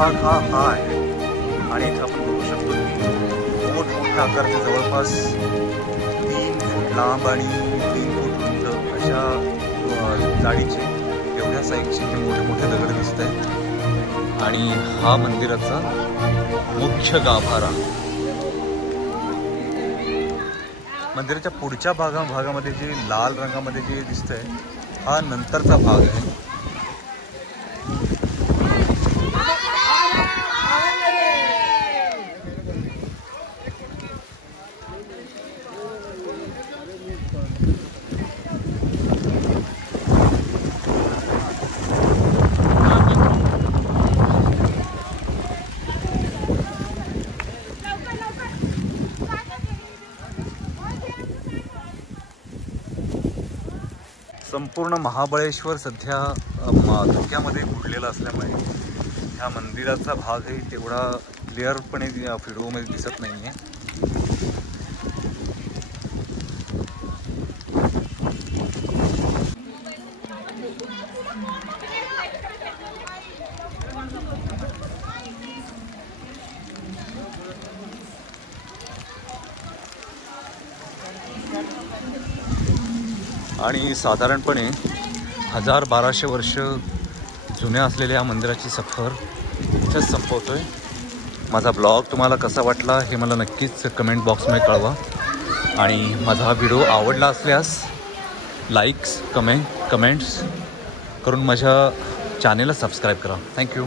भाग हा आहे आणि इथं आपण बघू शकतो की मोठमोठ्या आकाराचे जवळपास 3 फूट लांब आणि 3 फूट रुंद अशा जाडीचे एवढ्या साईजचे ते मोठे मोठे दगड दिसत आहेत. आणि हा मंदिराचा मुख्य गाभारा. मंदिराच्या पुढच्या भागामध्ये जे लाल रंगामध्ये जे दिसतंय हा नंतरचा भाग आहे. संपूर्ण महाबळेश्वर सध्या धुक्यामध्ये बुडलेला असल्यामुळे ह्या मंदिराचा भागही तेवढा क्लिअरपणे व्हिडिओमध्ये दिसत नाही आहे. आणि साधारणपणे 1000-1200 वर्ष जुन्या असलेल्या या मंदिराची सफर इथंच संपवतोय. माझा ब्लॉग तुम्हाला कसा वाटला हे मला नक्कीच कमेंट बॉक्समध्ये कळवा. आणि माझा हा व्हिडिओ आवडला असल्यास लाईक्स कमेंट्स करून माझ्या चॅनेलला सबस्क्राईब करा. थँक्यू.